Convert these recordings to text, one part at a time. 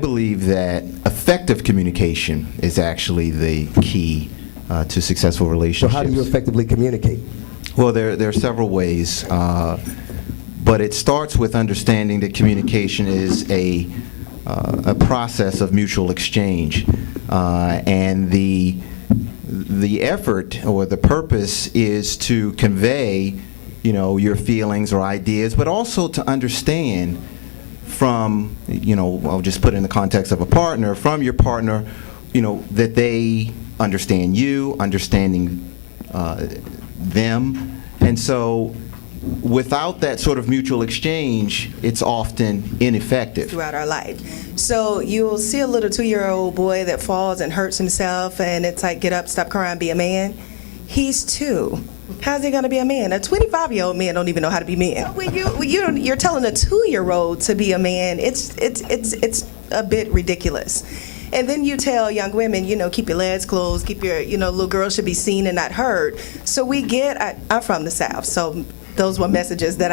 believe that effective communication is actually the key to successful So relationships. how do you effectively communicate? Well, there are several ways, but it starts with understanding that communication is a process of mutual exchange, and the effort or the purpose is to convey, your feelings or ideas, but also to understand from, I'll just put it in the context of a partner, from your partner, that they understand you, understanding them. And so without that sort of mutual exchange, it's often ineffective. Throughout our life. So you'll see a little 2-year-old boy that falls and hurts himself, and it's like, get up, stop crying, be a man. He's 2. How's he going to be a man? A 25-year-old man don't even know how to be men. When you're telling a 2-year-old to be a man, it's a bit ridiculous. And then you tell young women, keep your legs closed, keep your, little girls should be seen and not heard. So I'm from the South, so those were messages that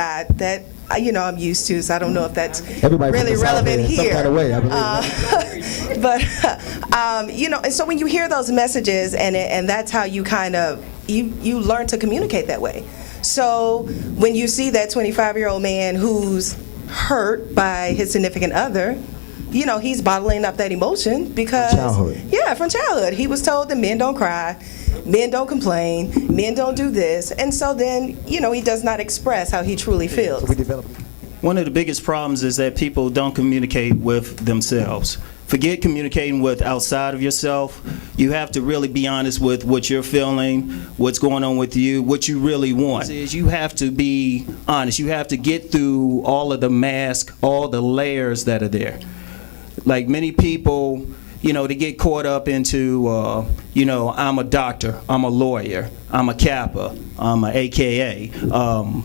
I'm used to, so I don't know if that's really relevant here. Some kind of way, I believe. But, and so when you hear those messages, and that's how you kind of, you learn to communicate that way. So when you see that 25-year-old man who's hurt by his significant other, he's bottling up that emotion because... From childhood. Yeah, from childhood. He was told that men don't cry, men don't complain, men don't do this, and so then, he does not express how he truly feels. So we develop. One of the biggest problems is that people don't communicate with themselves. Forget communicating with outside of yourself. You have to really be honest with what you're feeling, what's going on with you, what you really want. You have to be honest. You have to get through all of the mask, all the layers that are there. Like many people, they get caught up into, I'm a doctor, I'm a lawyer, I'm a Kappa, I'm a AKA. I'm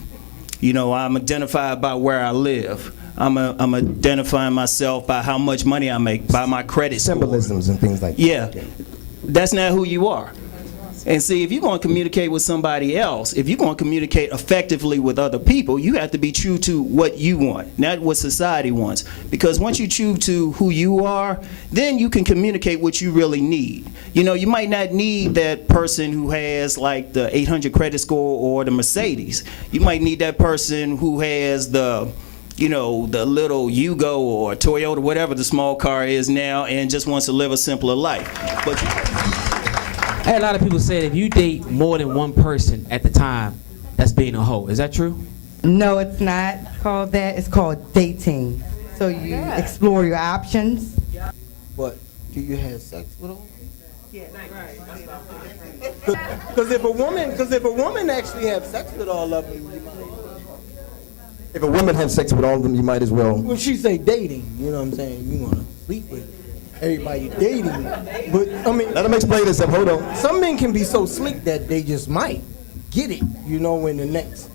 identified by where I live. I'm identifying myself by how much money I make, by my credit score. Symbolisms and things like that. Yeah, that's not who you are. And see, if you're going to communicate with somebody else, if you're going to communicate effectively with other people, you have to be true to what you want, not what society wants. Because once you true to who you are, then you can communicate what you really need. You might not need that person who has like the 800 credit score or the Mercedes. You might need that person who has the little Yugo or Toyota, whatever the small car is now, and just wants to live a simpler life. But I had a lot of people say that if you date more than one person at the time, that's being a hoe. Is that true? No, it's not called that. It's called dating. So you explore your options. But do you have sex with all? Yeah, right. Because if a woman actually have sex with all of them, If a woman has sex with all of them, you might as well. when she say dating, you know what I'm saying? You want to sleep with everybody dating, but I mean, Let him explain this. Hold on. some men can be so slick that they just might get it, in the next.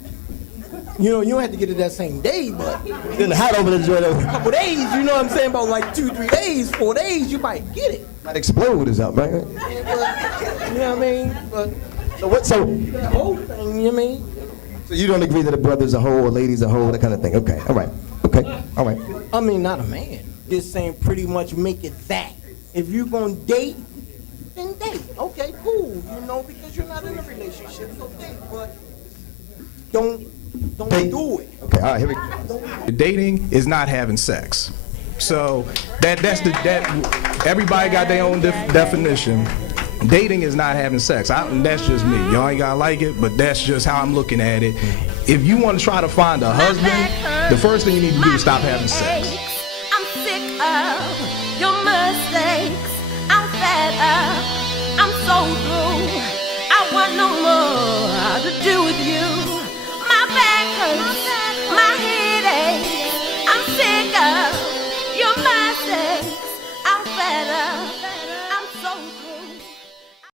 You don't have to get it that same day, but Then the hat over the joint. a couple days, you know what I'm saying? About like 2, 3 days, 4 days, you might get it. Might explode is out, right? But, you know what I mean? But So the whole thing, you know what I mean? So you don't agree that a brother's a hoe or lady's a hoe, that kind of thing? Okay, all right. Okay, all right. I mean, not a man. Just saying pretty much make it that. If you're going to date, then date. Okay, cool. Because you're not in a relationship, so date. But don't do it. Okay, all right, here we go. Dating is not having sex. So that everybody got their own definition. Dating is not having sex. That's just me. Y'all ain't gotta like it, but that's just how I'm looking at it. If you want to try to find a husband, the first thing you need to do is stop having sex. I'm sick of your mistakes. I'm fed up. I'm so through. I want no more to do with you. My back hurts. My head aches. I'm sick of your mistakes. I'm fed up.